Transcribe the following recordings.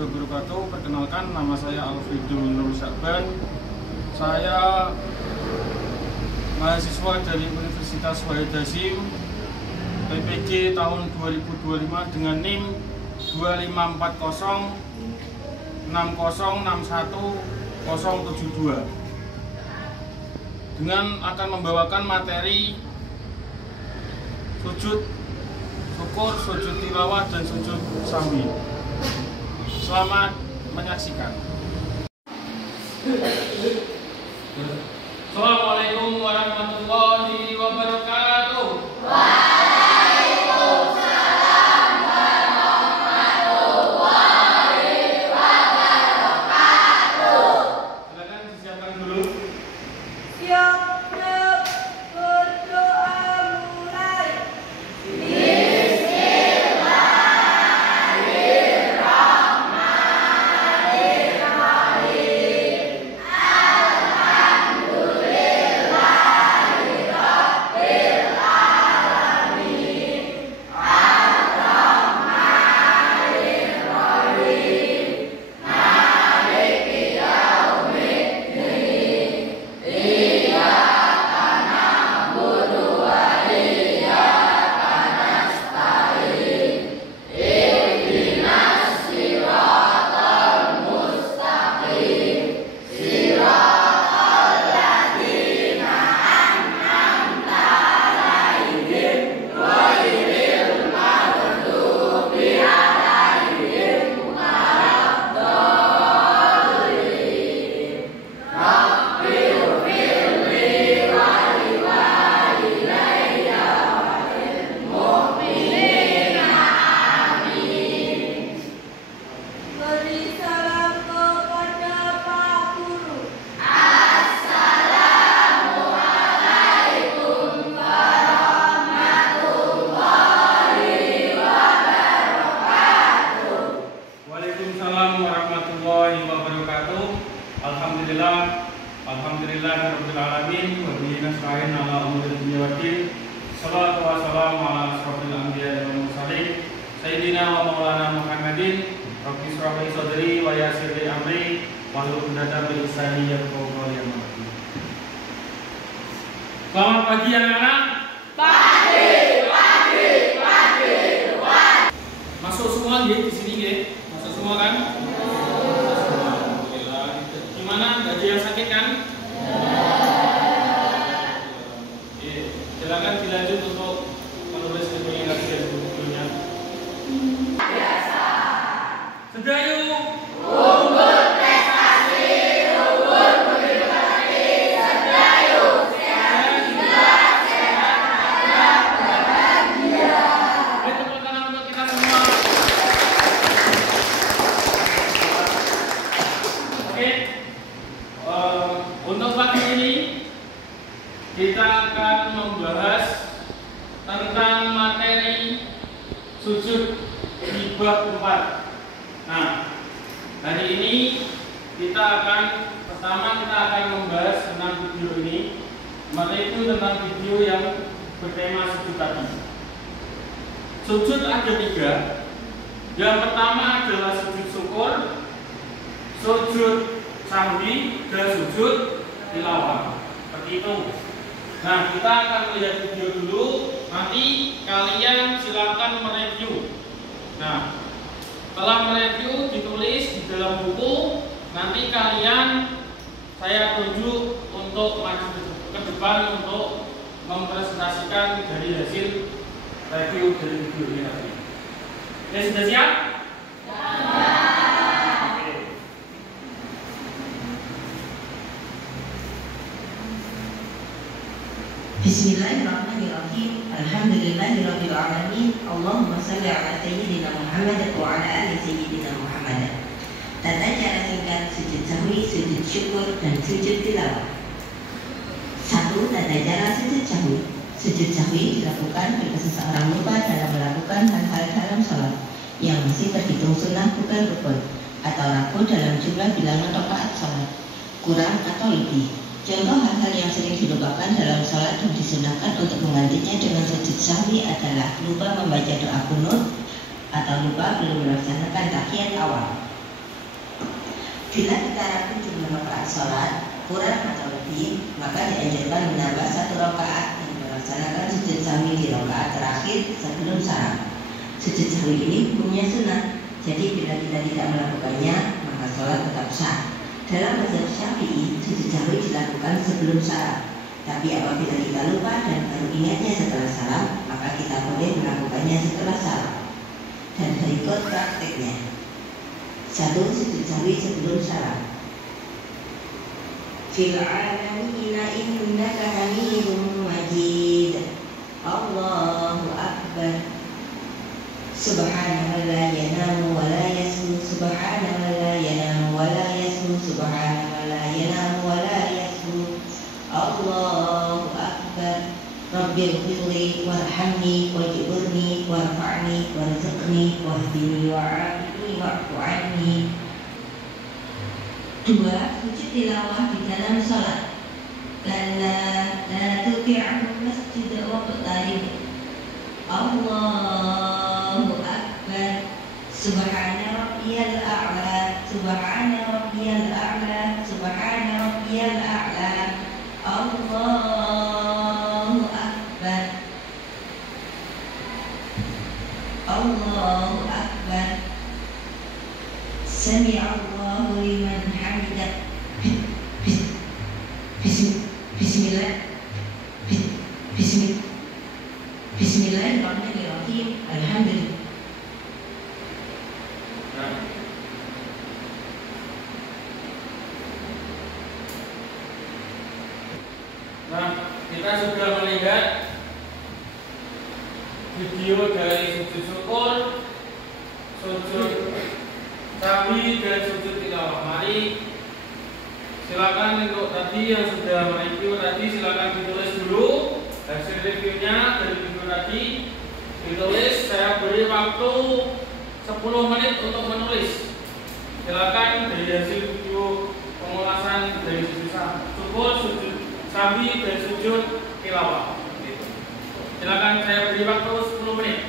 warahmatullahi wabarakatuh. Perkenalkan, nama saya Alfredo Nur Syakban. Saya mahasiswa dari Universitas Wahid Hasyim PPG tahun 2025 dengan NIM 2540 6061072 dengan akan membawakan materi sujud syukur, sujud tilawah, dan sujud sahwi. Selamat menyaksikan. Assalamualaikum warahmatullahi wabarakatuh. Waalaikumsalam warahmatullahi wabarakatuh. Silakan disiapkan dulu. Siap, berdoa mulai. Alhamdulillahirabbil wa bihi nasta'in ala umuri dunya waddin. Shalatu wassalamu ala asyrofil anbiya'i wal mursalin sayyidina wa maulana Muhammadin. Rabbi shrah li sadri wa yassir li amri wahlul 'uqdatam min lisani yafqahu qawli. Selamat pagi anak-anak. Pagi. Masuk semua nggih di sini nggih? Masuk semua kan? Alhamdulillah. Gimana? Enggak ada yang sakit kan? Silakan dilanjut untuk menulis komunikasi bukunya. Sedayu Unggul prestasi, unggul komunikasi, sedayu, sehat jiwa, sehat harta, bahagia. Beri tepuk tangan untuk kita semua. Oke. Untuk pagi ini kita akan membahas tentang materi sujud di bab 4. Nah, hari ini pertama kita akan membahas tentang video ini, mereview tentang video yang bertema sujud tadi. Sujud ada 3. Yang pertama adalah sujud syukur, sujud sahwi, dan sujud tilawah. Seperti itu. Nah, kita akan melihat video dulu. Nanti kalian silakan mereview. Nah, setelah mereview ditulis di dalam buku. Nanti saya tunjuk untuk maju ke depan untuk mempresentasikan dari hasil review dari video ini nanti. Oke, sudah siap? Bismillahirrahmanirrahim. Alhamdulillahirabbil alamin. Allahumma shalli ala sayyidina Muhammad wa ala ali sayyidina Muhammad. Tata cara singkat sujud sahwi, sujud syukur, dan sujud tilawah. 1. Tata cara sujud sahwi. Sujud sahwi dilakukan jika seseorang lupa dalam melakukan hal-hal dalam sholat yang masih terhitung sunnah bukan rukun, atau ragu dalam jumlah bilangan rakaat sholat, kurang atau lebih. Contoh hal-hal yang sering dilupakan dalam sholat dan disunahkan untuk menggantinya dengan sujud sahwi adalah lupa membaca doa qunut atau lupa belum melaksanakan tahiyat awal. Bila kita ragu jumlah rakaat sholat kurang atau lebih, maka dianjurkan menambah 1 rakaat dan melaksanakan sujud sahwi di rakaat terakhir sebelum salam. Sujud sahwi ini hukumnya sunnah, jadi bila kita tidak melakukannya, maka sholat tetap sah. Dalam mazhab Syafi'i, sujud sahwi dilakukan sebelum salam. Tapi apabila kita lupa dan baru ingatnya setelah salam, maka kita boleh melakukannya setelah salam. Dan berikut prakteknya. 1. Sujud sahwi sebelum salam. Fil alamina innaka hamidun majid. Allahu akbar. Subhana man la yanamu wa la yasmu. Subhana man la yanamu wa la yasmu. Subhana man la yanamu wa la yasmu. Allahu akbar. Rabbighfirli warhamni wajburni warfa'ni warzuqni wahdini wa'afini wa'fu anni. 2. Sujud tilawah di dalam salat. La tuqi'u masjid waqtarib. Allahu akbar. Subhana rabbiyal a'la. Subhana rabbiyal a'la. Subhana rabbiyal a'la. Allahu akbar. Allahu akbar. Sami'allahu liman hamidah. Bismillahirrahmanirrahim. Alhamdulillah. Nah, kita sudah melihat video dari sujud syukur, sujud sahwi dan sujud tilawah. Mari silakan untuk tadi yang sudah mereview tadi, silakan ditulis dulu hasil reviewnya dari video tadi. Ditulis, saya beri waktu 10 menit untuk menulis. Silakan dari hasil video pengulasan dari sujud syukur, sujud sahwi dan sujud tilawah. Silakan saya beri waktu 10 menit.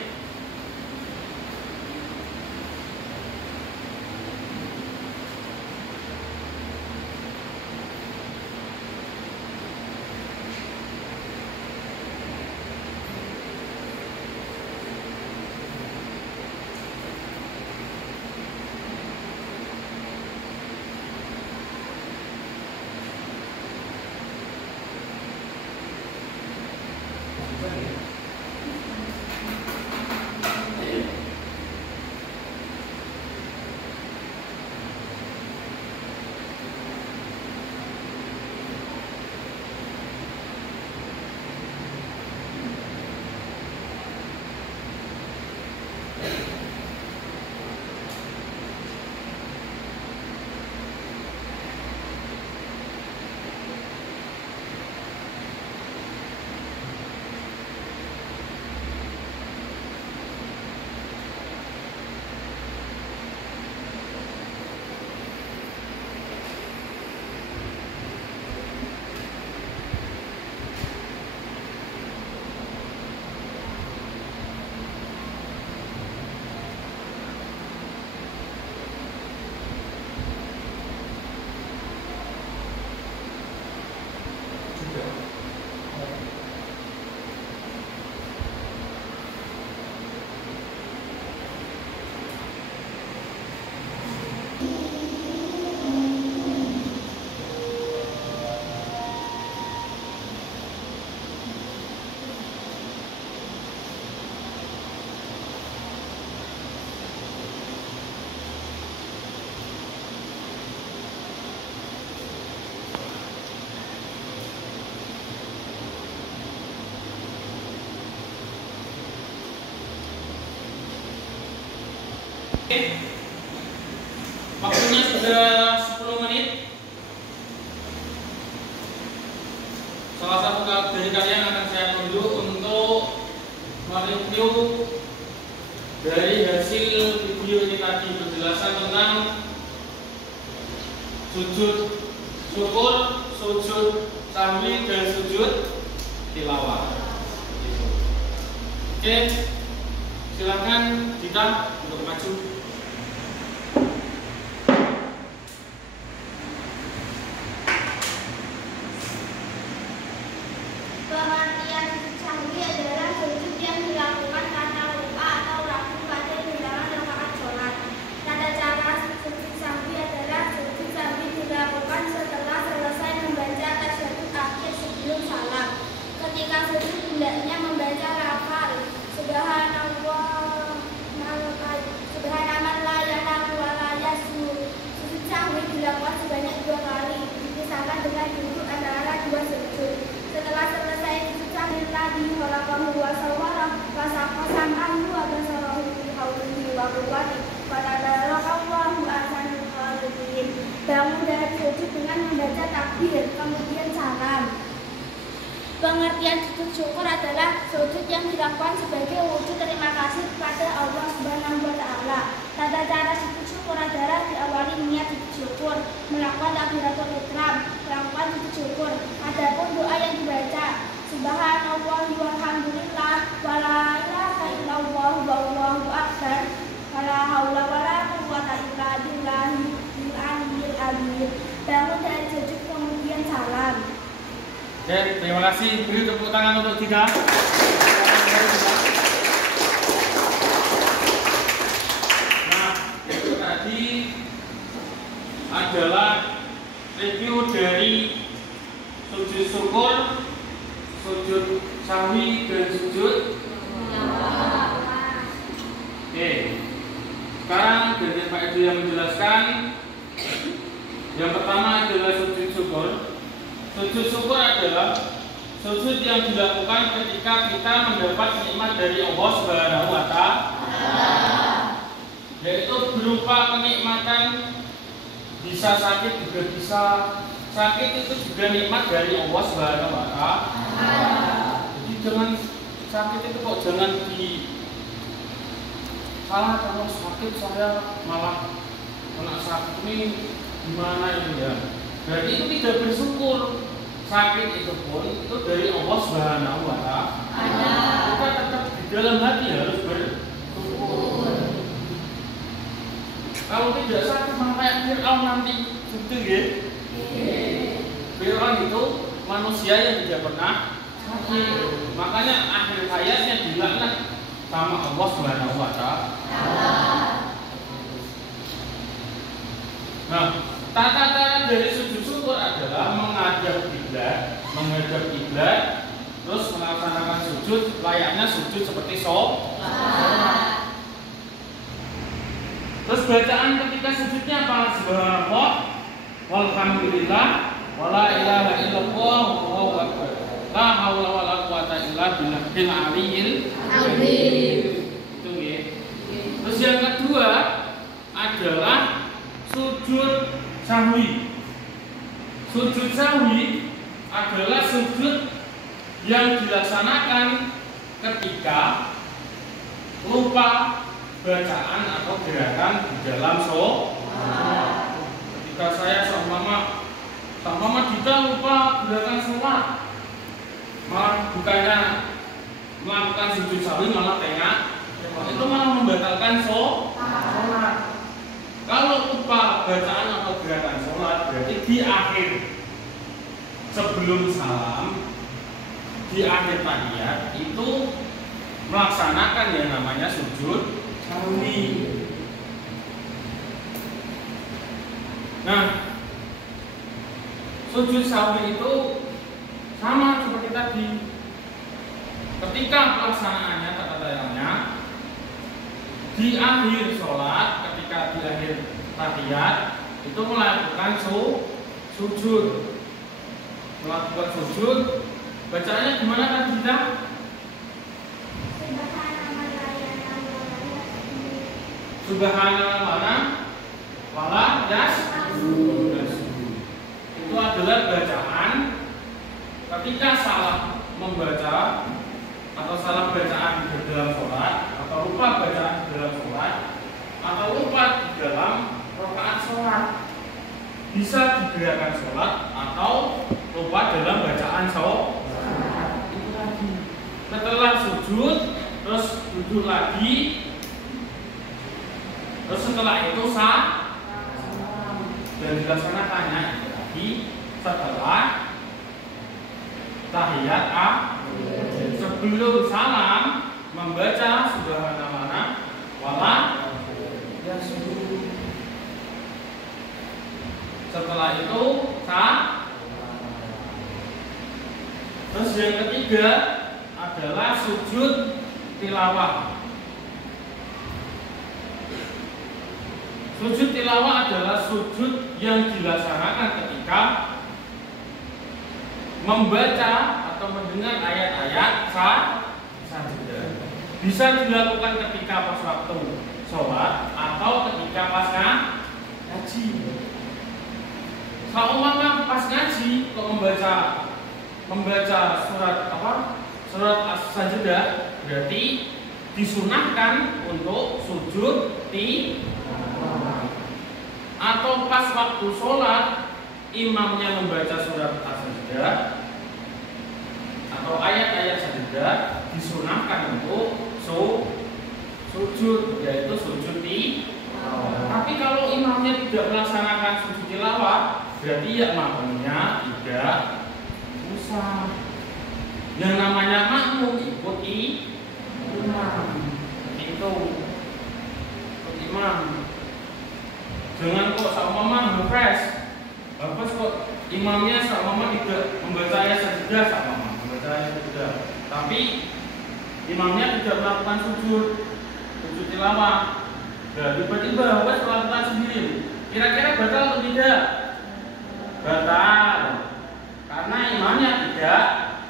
Waktunya sudah 10 menit. Salah satu dari kalian akan saya tunjuk untuk mereview dari hasil video ini tadi, penjelasan tentang sujud syukur, sujud sahwi dan sujud tilawah. Oke, silakan kita untuk maju. takbir, kemudian salam. Pengertian sujud syukur adalah sujud yang dilakukan sebagai wujud terima kasih kepada Allah Subhanahu wa Ta'ala. Tata cara sujud syukur adalah diawali niat sujud syukur, melakukan takbiratul ihram, melakukan sujud syukur. Adapun doa yang dibaca, Subhanallah walhamdulillah wala ilaha illallah wallahu akbar wala haula wala quwwata illa billahil aliyyil azim. Bangun dari sujud kemudian salam. Oke, terima kasih. Beri tepuk tangan untuk kita. Nah, itu tadi adalah review dari sujud syukur, sujud sahwi, dan sujud. Oke, sekarang dari Pak Edu yang menjelaskan. Yang pertama adalah sujud syukur. Sujud syukur adalah sujud yang dilakukan ketika kita mendapat nikmat dari Allah Subhanahu wa Ta'ala, yaitu berupa kenikmatan, bisa sakit juga bisa. Sakit itu juga nikmat dari Allah Subhanahu wa Ta'ala. Jadi jangan sakit itu kok jangan salah, kalau sakit saya malah kena sakit ini gimana ini ya? Berarti itu tidak bersyukur. Sakit itu pun itu dari Allah Subhanahu wa Ta'ala. Kita tetap di dalam hati harus bersyukur. Kalau tidak sakit malah kayak Fir'aun nanti gitu ya. Fir'aun itu manusia yang tidak pernah sakit. Makanya akhir hayatnya dilaknat sama Allah Subhanahu wa Ta'ala. Nah, tata cara dari sujud syukur adalah menghadap kiblat, terus melaksanakan sujud layaknya sujud seperti sholat. Terus bacaan ketika sujudnya apa? Subhanallah, walhamdulillah, wala ilaha illallah, wallahu akbar. La haula wala quwata illa billahil aliyyil azim. Itu nggih. Terus yang kedua adalah sujud sahwi. Sujud sahwi adalah sujud yang dilaksanakan ketika lupa bacaan atau gerakan di dalam sholat. Ketika saya sama mama kita lupa gerakan sholat, malah bukannya melakukan sujud sahwi malah tengah, itu malah membatalkan sholat. Kalau lupa bacaan atau gerakan sholat, berarti di akhir sebelum salam, di akhir tahiyat itu melaksanakan yang namanya sujud sahwi. Nah, sujud sahwi itu sama seperti tadi. Ketika pelaksanaannya, tata caranya di akhir sholat, ketika di akhir tahiyat itu melakukan sujud, bacaannya gimana kan kita? Subhanallah wala itu adalah bacaan ketika salah membaca atau salah bacaan di dalam sholat, atau lupa bacaan di dalam sholat, atau lupa di dalam rakaat sholat. Bisa di gerakan sholat atau lupa dalam bacaan sholat. Itu lagi. Setelah sujud, terus duduk lagi, terus setelah itu dan dilaksanakannya lagi setelah tahiyat sebelum salam membaca subhanallah wala yasud. Setelah itu terus yang ketiga adalah sujud tilawah. Sujud tilawah adalah sujud yang dilaksanakan ketika membaca atau mendengar ayat-ayat sajadah. Bisa dilakukan ketika pas waktu sholat atau ketika pas ngaji. Seumpama pas ngaji kok membaca surat apa? Surat As-Sajdah, berarti disunahkan untuk sujud tilawah. Atau pas waktu sholat imamnya membaca surat As-Sajdah atau ayat-ayat sajdah, disunahkan untuk sujud, yaitu sujud tilawah. Tapi kalau imamnya tidak melaksanakan sujud tilawah, berarti ya makmumnya tidak usah. Yang namanya makmum ikuti imam. Itu ikut imam. Jangan kok sama refresh. Bagus kok imamnya sama tidak membaca ayat sajdah membaca ayat sajdah. Tapi imamnya tidak melakukan sujud tilawah. Nah, tiba-tiba Bagus melakukan sendiri. Kira-kira batal atau tidak? Batal. Karena imamnya tidak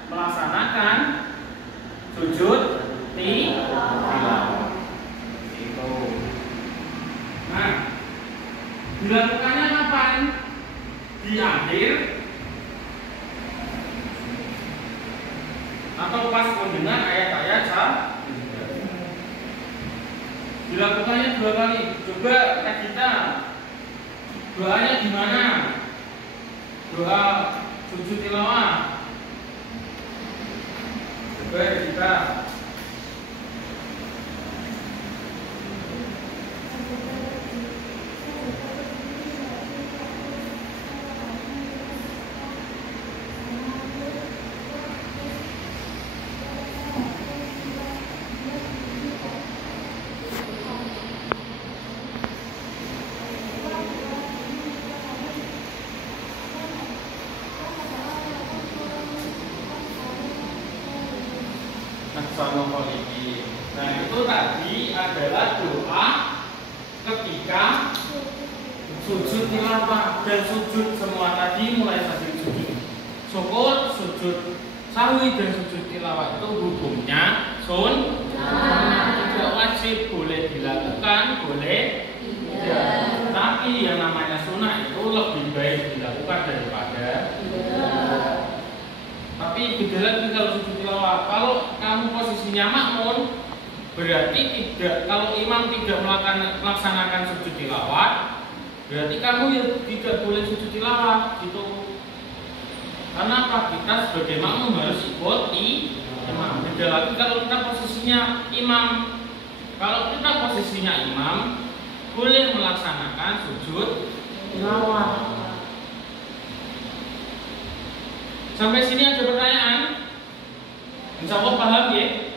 melaksanakan sujud tilawah. Itu. Nah, dilakukannya kapan? Di akhir atau pas mendengar ayat-ayat sajdah. Dilakukannya 2 kali. Coba kita doanya gimana? Doa sujud tilawah. Coba kita. Nah, itu tadi adalah doa ketika sujud tilawah, dan sujud semua tadi mulai dari sujud syukur, sujud sahwi dan sujud tilawah itu hukumnya tidak wajib, boleh dilakukan, boleh tidak. Tapi yang namanya sunnah itu lebih baik dilakukan daripada Tapi beda lagi kalau sujud tilawah. Kalau kamu posisinya makmum, berarti tidak. Kalau imam tidak melaksanakan sujud tilawah, berarti kamu ya tidak boleh sujud tilawah, gitu. Karena apa? Kita sebagai makmum harus ikut imam. Beda lagi kalau kita posisinya imam. Kalau kita posisinya imam, boleh melaksanakan sujud tilawah. Sampai sini ada pertanyaan? Insya Allah paham ya?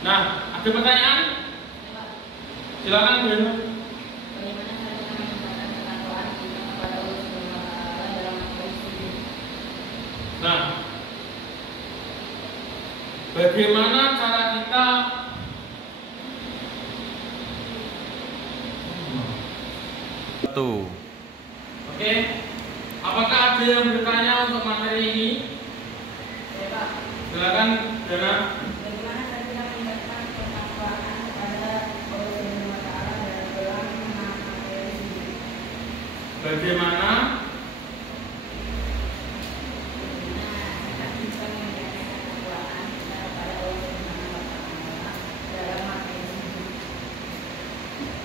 Nah, ada pertanyaan? Silakan Bu. Nah, bagaimana cara kita Oke. Apakah ada yang bertanya untuk materi ini? Silakan, Dana. Bagaimana cara kita meningkatkan ketakwaan kepada Allah Subhanahu wa Ta'ala dalam materi ini? Bagaimana?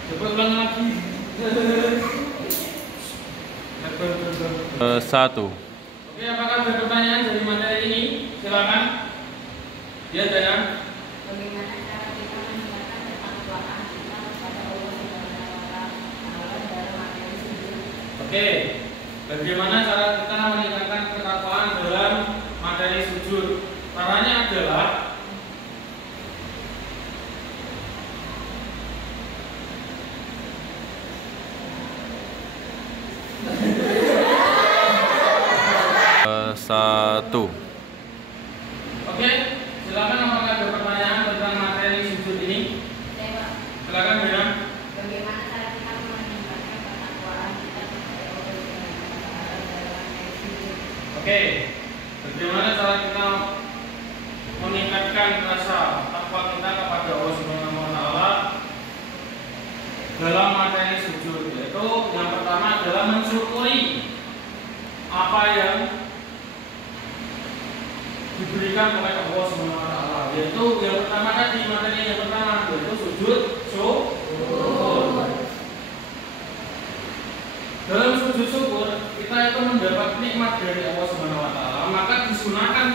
Coba ulang lagi. 1. Oke, apakah ada pertanyaan dari materi ini? Silakan. Ya, Dana. Bagaimana cara kita meningkatkan ketakwaan kita kepada Allah Subhanahu wa Ta'ala dalam materi ini? Oke. Bagaimana cara kita meningkatkan ketakwaan dalam materi sujud? Caranya adalah Satu. Oke, silakan. Apakah ada pertanyaan tentang materi sujud ini? Silakan, Bina. Bagaimana cara kita meningkatkan ketakwaan kita kepada Allah Subhanahu wa Ta'ala dalam materi ini? Oke, bagaimana cara kita meningkatkan rasa takwa kita kepada Allah Subhanahu wa Ta'ala dalam materi sujud? Yaitu yang pertama adalah mensyukuri apa yang diberikan oleh Allah Subhanahu wa taala, yaitu yang pertama tadi, materi yang pertama yaitu sujud syukur. Dalam sujud syukur kita itu mendapat nikmat dari Allah Subhanahu wa taala, maka disunahkan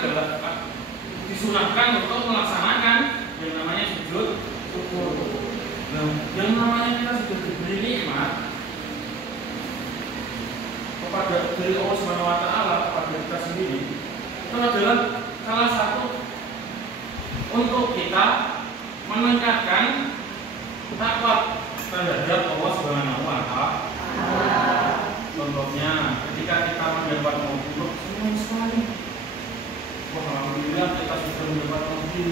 untuk melaksanakan yang namanya sujud syukur. Nah, yang namanya kita sudah diberi nikmat kepada dari Allah Subhanahu wa taala kepada kita sendiri, itu adalah salah satu untuk kita meningkatkan takwa terhadap Allah Subhanahu wa taala. Contohnya ketika kita mendapat mobil, senang sekali. Wah, alhamdulillah kita sudah mendapat mobil,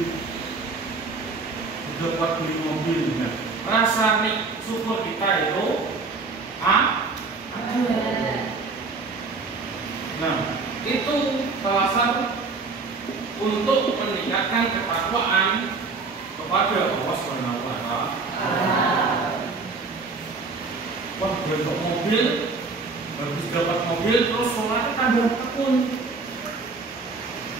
sudah dapat beli mobil. Nah, rasa syukur kita itu ada. Nah, itu salah satu untuk meningkatkan ketakwaan kepada Allah Subhanahu wa taala. Wah, dapat mobil, habis dapat mobil terus sholat tambah tekun.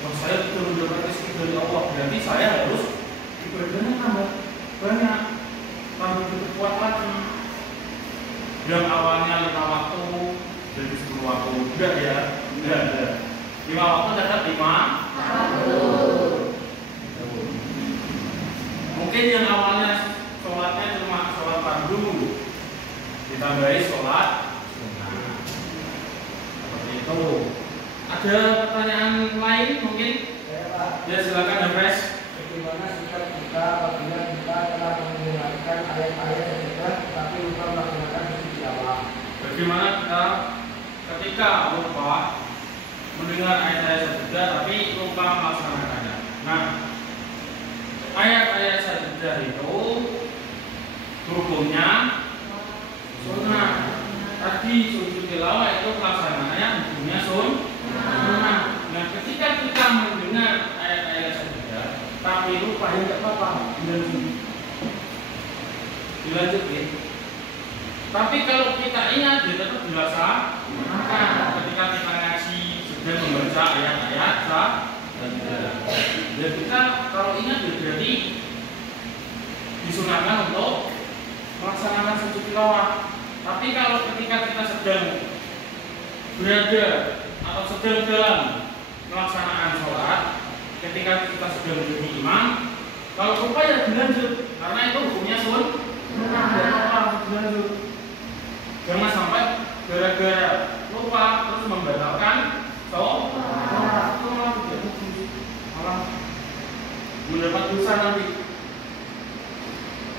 Wah, saya sudah mendapat rezeki dari Allah, berarti saya harus ibadahnya tambah banyak, tambah kuat lagi. Yang awalnya 5 waktu jadi 10 waktu, enggak ya? Enggak. 5 waktu tetap 5 waktu. Mungkin yang awalnya sholatnya cuma sholat fardu, ditambahi sholat sunnah. Seperti itu. Ada pertanyaan lain mungkin? Ya, silakan Hafiz. Bagaimana sikap kita apabila kita telah mendengarkan ayat-ayat sedekah tetapi lupa melaksanakan sujud tilawah? Bagaimana kita ketika lupa mendengar ayat-ayat sedekah tapi lupa melaksanakannya? Nah, ayat-ayat sedekah itu hukumnya sunnah. Tadi sujud tilawah itu pelaksanaannya hukumnya sunnah. Nah, ketika kita mendengar ayat-ayat sedekah tapi lupa, ya tidak apa-apa, dilanjutin. Tapi kalau kita ingat, dia tetap dilaksanakan. Ketika kita ngaji sedang membaca ayat-ayat sedekah, dan kita kalau ingat, berarti disunahkan untuk melaksanakan sujud tilawah. Tapi kalau ketika kita sedang berada atau sedang dalam pelaksanaan sholat, ketika kita sedang menjadi imam, kalau lupa ya dilanjut, karena itu hukumnya sunnah. Dilanjut. Jangan sampai gara-gara lupa terus membatalkan sholat, itu malah mendapat dosa nanti.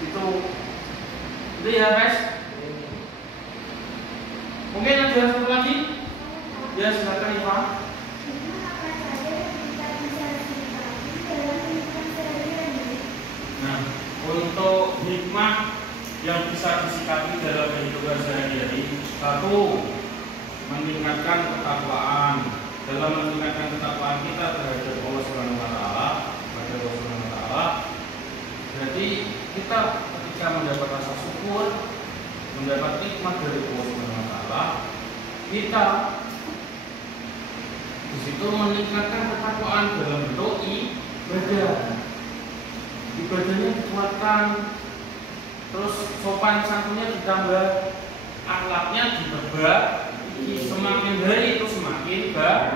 Itu ya guys. Mungkin ada satu lagi? Ya, silakan Iva. Nah, untuk hikmah yang bisa disikapi dalam kehidupan sehari-hari, satu, meningkatkan ketakwaan. Dalam meningkatkan ketakwaan kita terhadap Allah Subhanahu wa taala, pada Allah Subhanahu wa taala, berarti kita ketika mendapat rasa syukur, mendapat nikmat dari Allah Subhanahu wa taala, kita di situ meningkatkan ketakwaan dalam bentuk ibadah. Ibadahnya dikuatkan, terus sopan santunnya ditambah, akhlaknya diperbaiki. Semakin hari itu semakin baik.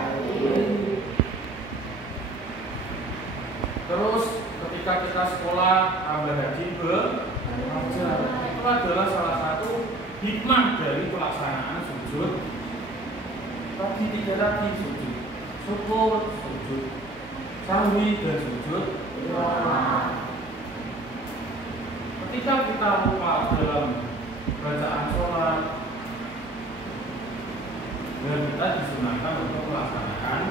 Terus ketika kita sekolah tambah rajin belajar, itu adalah salah satu hikmah dari pelaksanaan sujud. Tadi 3 tadi sujud syukur, sujud sahwi, dan sujud tilawah. Ketika kita lupa dalam bacaan sholat, dan kita disunahkan untuk melaksanakan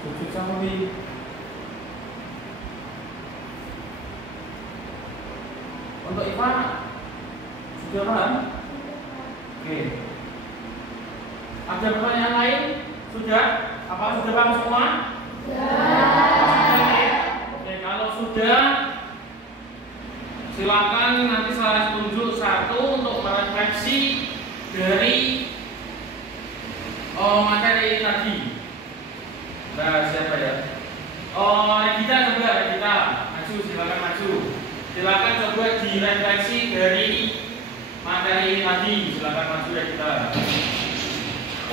sujud sahwi. Untuk Ivan, sudah paham? Oke. Ada pertanyaan lain? Sudah? Apa sudah paham semua? Sudah. Oke, kalau sudah, silakan nanti saya tunjuk satu untuk merefleksi dari materi tadi. Nah, siapa ya? Kita coba, kita maju, silakan maju. Silakan coba direfleksi dari materi tadi. Silakan maju ya kita.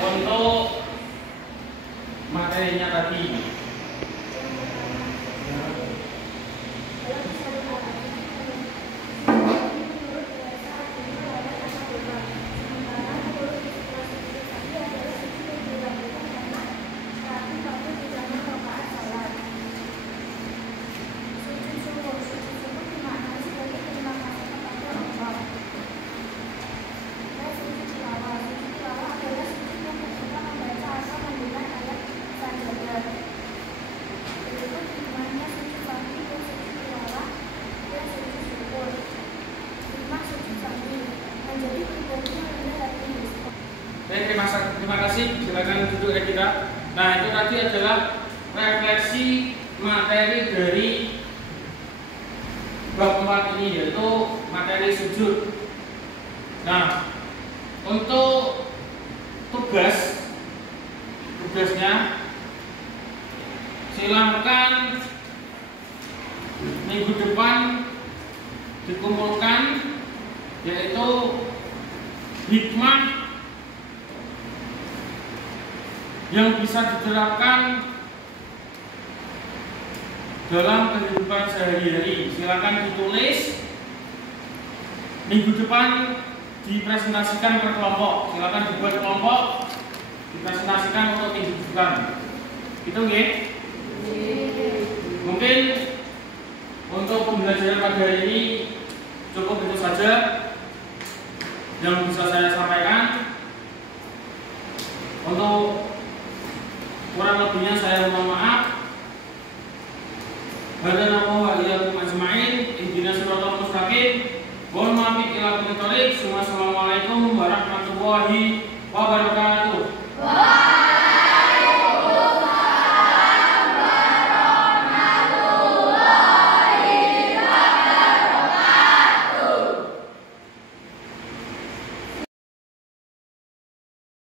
Untuk materinya tadi. Terima kasih. Silakan duduk ya kita. Nah, itu tadi adalah refleksi materi dari bab 4 ini, yaitu materi sujud. Nah, untuk tugasnya silakan minggu depan dikumpulkan, yaitu hikmah yang bisa diterapkan dalam kehidupan sehari-hari. Silakan ditulis, minggu depan dipresentasikan per kelompok. Silakan dibuat kelompok, dipresentasikan untuk minggu depan. Itu nggih? Mungkin untuk pembelajaran pada hari ini cukup itu saja yang bisa saya sampaikan. Untuk kurang lebihnya saya mohon maaf. Hadanallaha wa iyyakum ajma'in. Ihdinas siratal mustaqim. Mohon maaf bila Assalamualaikum warahmatullahi wabarakatuh.